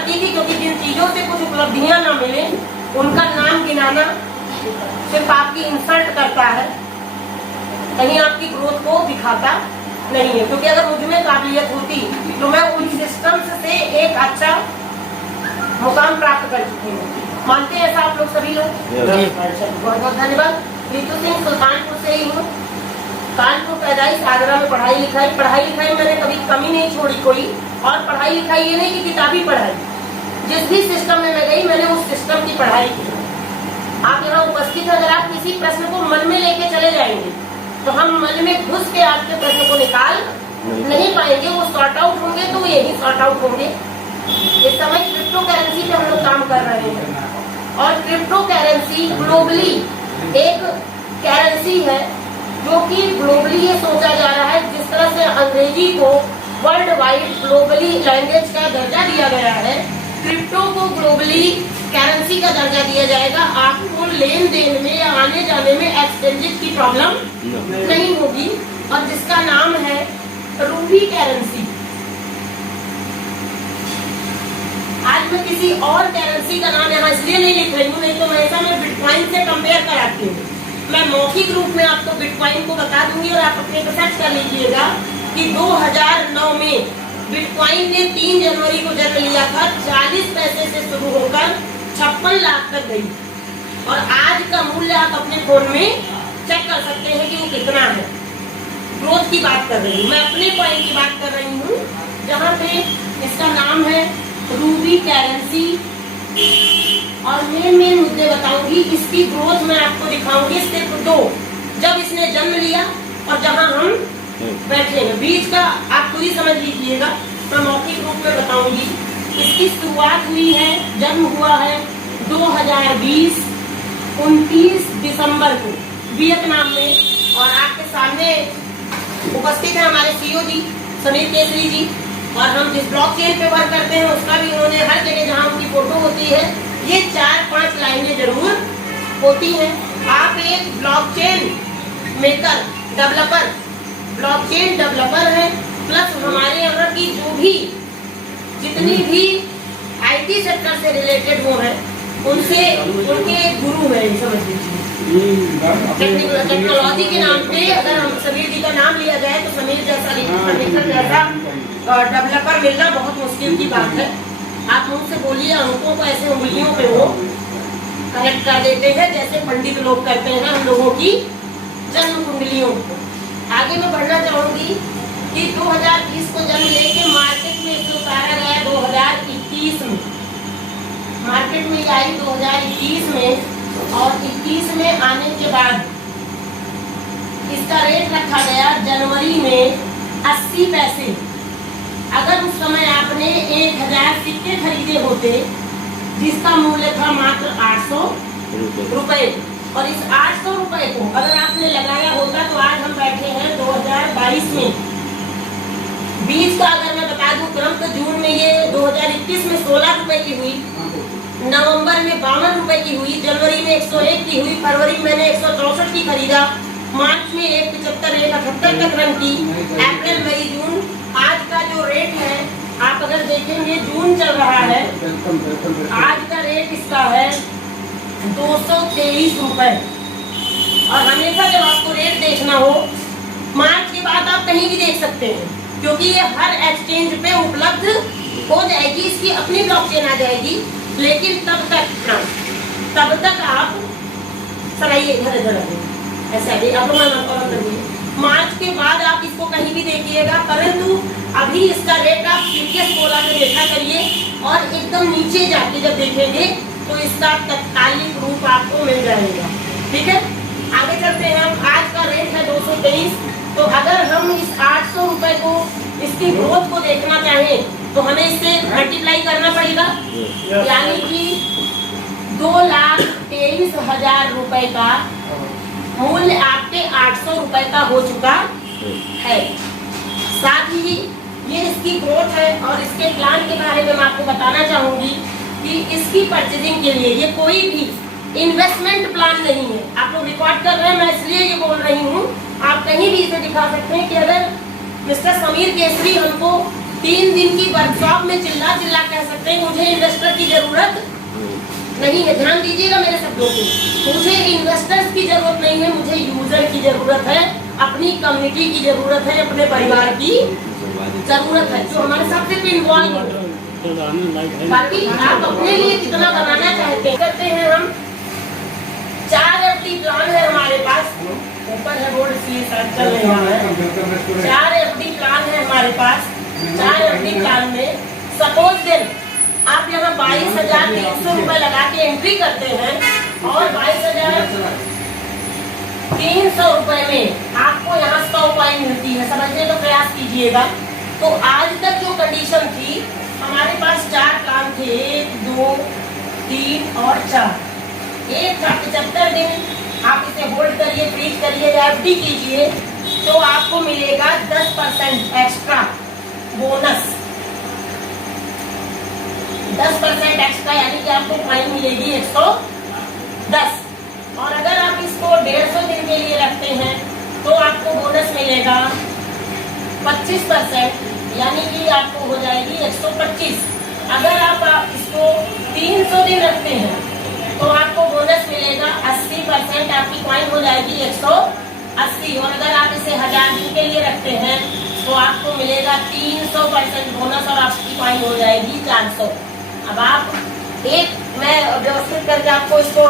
करती थी, क्योंकि जिन चीजों से कुछ उपलब्धियां न मिले उनका नाम गिनाना सिर्फ आपकी इंसल्ट करता है, कहीं आपकी ग्रोथ को दिखाता नहीं है। क्योंकि अगर मुझ में काबिलियत होती तो मैं उन सिस्टम्स से एक अच्छा मुकाम प्राप्त कर चुकी हूँ। मानते हैं ऐसा आप लोग सभी लोग? बहुत बहुत धन्यवाद। ऋतु सिंह सुल्तानपुर से ही हूँ। कानपुर पैदाइश, आगरा में पढ़ाई लिखाई मैंने कभी कमी नहीं छोड़ी कोई। और पढ़ाई लिखाई ये नहीं कि किताबी पढ़ाई, जिस भी सिस्टम में मैं गई मैंने उस सिस्टम की पढ़ाई की। आप यहाँ उपस्थित हैं, अगर आप किसी प्रश्न को मन में लेके चले जाएंगे तो हम मन में घुस के आपके प्रश्न को निकाल नहीं पाएंगे, वो सॉर्ट आउट होंगे तो यही सॉर्ट आउट होंगे। इस समय क्रिप्टो करेंसी पे हम लोग काम कर रहे हैं और क्रिप्टो करेंसी ग्लोबली एक करेंसी है जो कि ग्लोबली ये सोचा जा रहा है, जिस तरह से अंग्रेजी को वर्ल्ड वाइड ग्लोबली लैंग्वेज का दर्जा दिया गया है, क्रिप्टो को ग्लोबली करेंसी का दर्जा दिया जाएगा। आपको लेन देन में या आने जाने में एक्सचेंजेस की प्रॉब्लम नहीं होगी और जिसका नाम है रूबी करेंसी। आज मैं किसी और करेंसी का नाम यहाँ इसलिए नहीं लिख रही हूँ, नहीं तो हमेशा मैं बिटकॉइन से कंपेयर कराती हूँ। मैं मौखिक रूप में आपको बिटकॉइन को बता दूंगी और आप अपने को सर्च कर लीजिएगा कि 2009 में बिटकॉइन ने 3 जनवरी को जन्म लिया था। 40 पैसे से शुरू होकर 56 लाख तक गई और आज का मूल्य आप अपने फोन में चेक कर सकते हैं कि वो कितना है। ग्रोथ की बात कर रही हूँ मैं, अपने कॉइन की बात कर रही हूँ, जहाँ पे इसका नाम है रूबी करेंसी। और मेन मुद्दे बताऊंगी, इसकी ग्रोथ मैं आपको दिखाऊंगी सिर्फ 2, जब इसने जन्म लिया और जहां हम बैठे हैं बीच का आप खुद ही समझ लीजिएगा। मैं मौखिक रूप में बताऊंगी। इसकी शुरुआत हुई है, जन्म हुआ है 2020 29 दिसंबर को वियतनाम में। और आपके सामने उपस्थित है हमारे सीईओ जी समीर केसरी जी, और हम जिस ब्लॉकचेन पे वर्क करते हैं उसका भी उन्होंने हर जगह जहाँ उनकी फोटो होती है ये 4-5 लाइनें जरूर होती हैं। आप एक blockchain maker developer, blockchain developer है, प्लस हमारे यहाँ की जो भी जितनी भी आईटी सेक्टर से रिलेटेड वो है उनसे उनके गुरु है, समझ लीजिए। टेक्नोलॉजी के नाम पे अगर हम समीर जी का नाम लिया जाए तो समीर जैसा डेवलपर मिलना बहुत मुश्किल की बात है। आप मुझसे बोलिए, अंकों को ऐसे उंगलियों पे वो कनेक्ट कर देते हैं जैसे पंडित लोग करते हैं हम लोगों की जन्म कुंडलियों को। आगे मैं बढ़ना चाहूंगी कि 2020 को जन्म लेके मार्केट में इसे उतारा गया 2021 में, मार्केट में आई 2021 में, और 21 में आने के बाद इसका रेट रखा गया जनवरी में 80 पैसे। अगर उस समय आपने 1000 सिक्के खरीदे होते जिसका मूल्य था मात्र 800 रुपए, और इस 800 रुपए को अगर आपने लगाया होता तो आज हम बैठे हैं 2022 में। बीच का अगर मैं बता दूं क्रम, तो जून में ये 2021 में 16 रुपए की हुई, नवंबर में 52 रुपए की हुई, जनवरी में 101 की हुई, फरवरी में मैंने 164 की खरीदा, मार्च में 175 178 तक रन की, अप्रैल मई जून आज का जो रेट है आप अगर देखेंगे जून चल रहा है, आज का रेट इसका है 223 रुपए। और हमेशा जब आपको रेट देखना हो मार्च के बाद आप कहीं भी देख सकते हैं, क्योंकि ये हर एक्सचेंज पे उपलब्ध हो जाएगी, इसकी अपनी ब्लॉकचेन आ जाएगी। लेकिन तब तक आप सराइए इधर ऐसा भी आप मार्च के बाद आप इसको कहीं भी देखिएगा, परंतु अभी इसका रेट आप सीपीएस कोला में देखा करिए और एकदम नीचे जाके जब देखेंगे तो इसका तत्कालिक रूप आपको मिल जाएगा। ठीक है, आगे चलते हैं हम। आज का रेट है 223। तो अगर हम इस 800 रुपए को, इसकी ग्रोथ को देखना चाहें तो हमें इससे मल्टीप्लाई करना पड़ेगा, यानी कि 2,23,000 रुपए का मूल्य आपके 800 रुपए का हो चुका है। साथ ही ये इसकी ग्रोथ है और इसके प्लान के बारे में मैं आपको बताना चाहूंगी कि इसकी परचेजिंग के लिए ये कोई भी इन्वेस्टमेंट प्लान नहीं है। आप लोग रिकॉर्ड कर रहे हैं, मैं इसलिए ये बोल रही हूँ, आप कहीं भी इसे दिखा सकते हैं कि अगर मिस्टर समीर केसरी हमको 3 दिन की वर्कशॉप में चिल्ला चिल्ला कह सकते हैं मुझे इन्वेस्टर की जरूरत नहीं है। ध्यान दीजिएगा मेरे शब्दों पे, मुझे इन्वेस्टर्स की जरूरत नहीं है, मुझे यूजर की जरूरत है, अपनी कम्युनिटी की जरूरत है, अपने परिवार की जरूरत है जो हमारे साथ सिर्फ इन्वॉल्व हो। बाकी आप अपने लिए कितना बनाना चाहते करते हैं। हम 4 FD प्लान है हमारे पास, ऊपर है बोर्ड इसलिए शायद चल नहीं रहा है। 4 FD प्लान है हमारे पास। 4 FD प्लान में सपोज दिन आप यहाँ 22,300 रुपए लगा के एंट्री करते हैं और 22,300 रुपए में आपको यहाँ 100 कॉइन मिलती है। समझने का प्रयास कीजिएगा। तो आज तक जो कंडीशन थी हमारे पास 4 प्लान थे, 1, 2, 3 और 4। एक था 75 दिन आप इसे होल्ड करिए, फ्रीज करिए या FD कीजिए तो आपको मिलेगा 10% एक्स्ट्रा बोनस। 10% एक्स्ट्रा यानी कि आपको कॉइन मिलेगी 110। और अगर आप इसको 150 दिन के लिए रखते हैं तो आपको बोनस मिलेगा 25% यानी कि आपको हो जाएगी 125। अगर आप इसको 300 दिन रखते हैं तो आपको बोनस मिलेगा 80%, आपकी कॉइन हो जाएगी 180। और अगर आप इसे 1000 दिन के लिए रखते हैं तो आपको मिलेगा 300% बोनस और आपकी कॉइन हो जाएगी 400। अब आप मैं व्यवस्थित करके आपको इसको